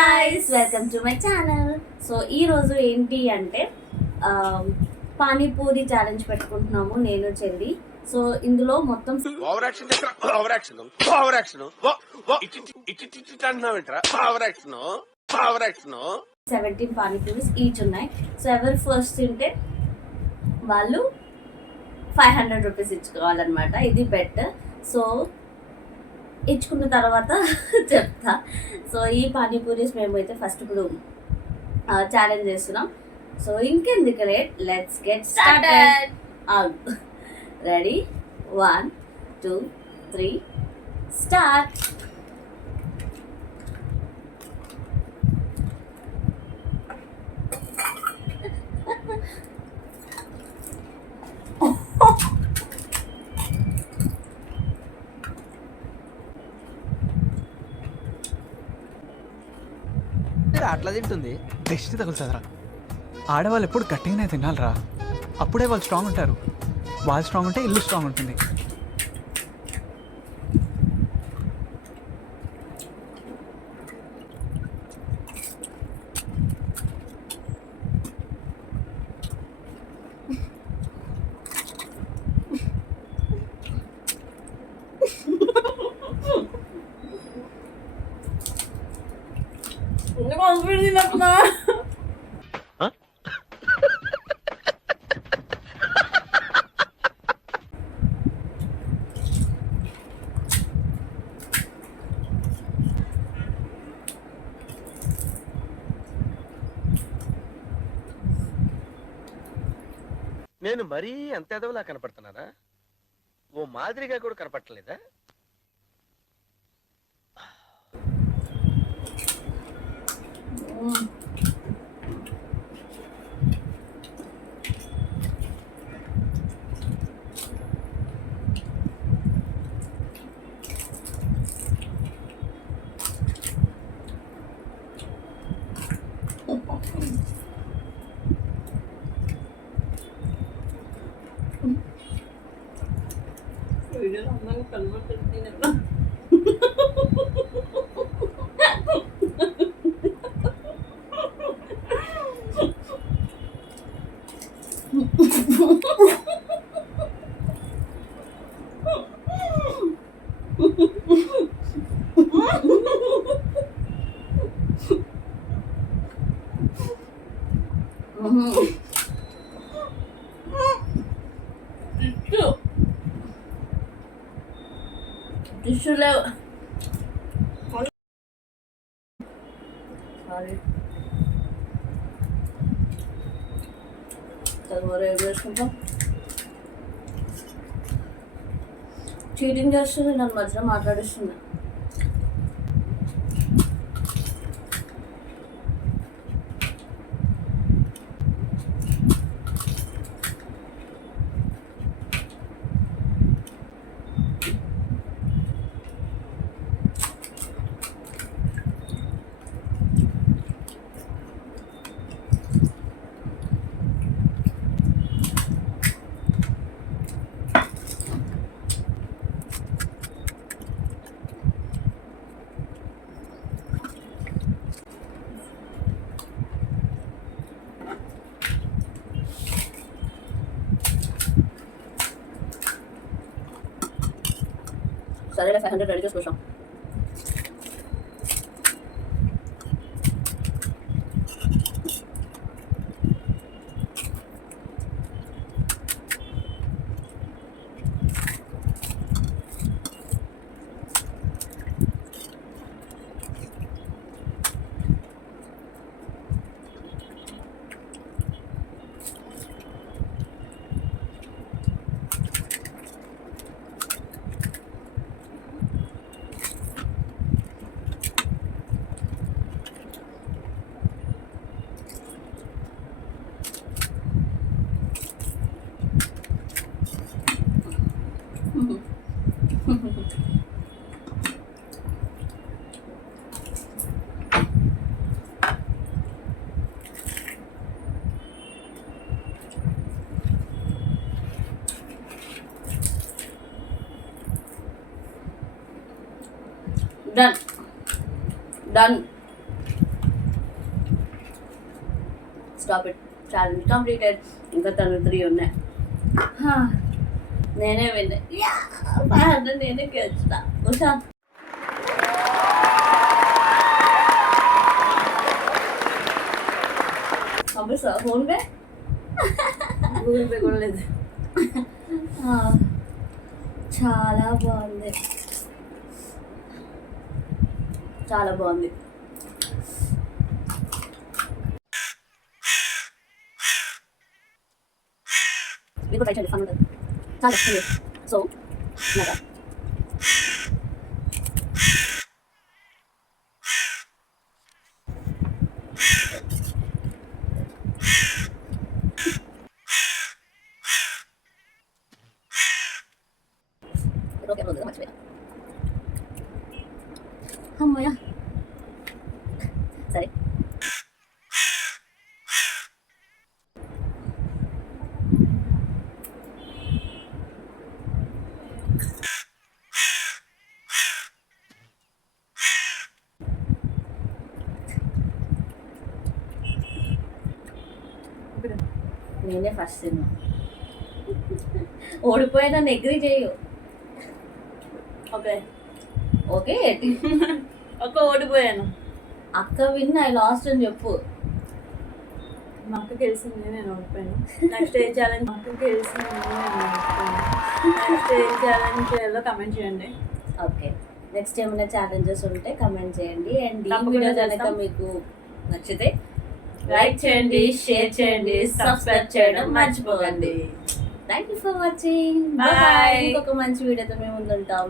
guys, welcome to my channel. So ఈ రోజు ఏంటి అంటే పానీపూరి ఛాలెంజ్ పెట్టుకుంటున్నాము నేను చెల్లి. సో ఇందులో మొత్తం over action over action 17 pani puris each ఉన్నాయి. సో ఎవరు ఫస్ట్ తింటే వాళ్ళు 500 రూపీస్ ఇచ్చుకోవాలన్నమాట. ఇది బెట్. సో ఇచ్చుకున్న తర్వాత చెప్తా. సో ఈ పానీపూరీస్ మేమైతే ఫస్ట్ ఇప్పుడు ఛాలెంజ్ చేస్తున్నాం. సో ఇంకెందుకు late, let's get started. Ready, 1 2 3 start. అట్లా తింటుంది. దిష్టి తగులుతుందిరా. ఆడవాళ్ళు ఎప్పుడు గట్టిగానే తినాలిరా, అప్పుడే వాళ్ళు స్ట్రాంగ్ ఉంటారు. వాళ్ళు స్ట్రాంగ్ ఉంటే ఇల్లు స్ట్రాంగ్ ఉంటుంది. నేను మరీ అంత ఎదవలా కనపడుతున్నారా? ఓ మాదిరిగా కూడా కనపడలేదా? వీడియోలో అందంగా కనబడుతుంది. టిష్యూ లేవు. సారీ, వేసుకుంటాం. చీటింగ్ చేస్తుంది, నన్ను మధ్యలో మాట్లాడిస్తుంది. సరే, 500 రెడీ చేసుకుంటాం. Done. Stop it challenge completed. ఇంకా తను 3 ఉన్నాయి. నేనే విన్నా. 500 నేనే గెలుస్తా. ఉషా పంపిస్తా ఫోన్పే? గూగుల్ పే కూడా లేదు. చాలా బాగుంది, చాలా బాగుంది. మీకు ట్రై చేయండి, ఫన్ ఉంటుంది. చాలా వస్తుంది. సో ఓకే రోజు మర్చిపోయా. అమ్మయ్యా సరే. నేనే ఫస్ట్ తిన్నా. ఓడిపోయినా నెగ్రీ చేయు. ఓకే ఓకే ఒక్క ఓడిపోయాను. అక్క విన్ ఐ లాస్ట్ అని చెప్పు. మా అక్కకి తెలిసింది నేను ఓడిపోయాను. నెక్స్ట్ ఏ ఛాలెంజ్ మా అక్కకి తెలిసింది నేను ఓడిపోయాను. నెక్స్ట్ ఏ ఛాలెంజ్ చేయాలో కమెంట్ చేయండి. ఓకే నెక్స్ట్ ఏమైనా ఛాలెంజెస్ ఉంటే కమెంట్ చేయండి. అండ్ ఈ తప్పకుండా వీడియో కనుక చేస్తాం. మీకు నచ్చితే లైక్ చేయండి, షేర్ చేయండి, సబ్స్క్రైబ్ చేయడం మర్చిపోకండి. Thank you for watching. Bye. ఇంకొక మంచి వీడియోతో మేము ముందుంటాం.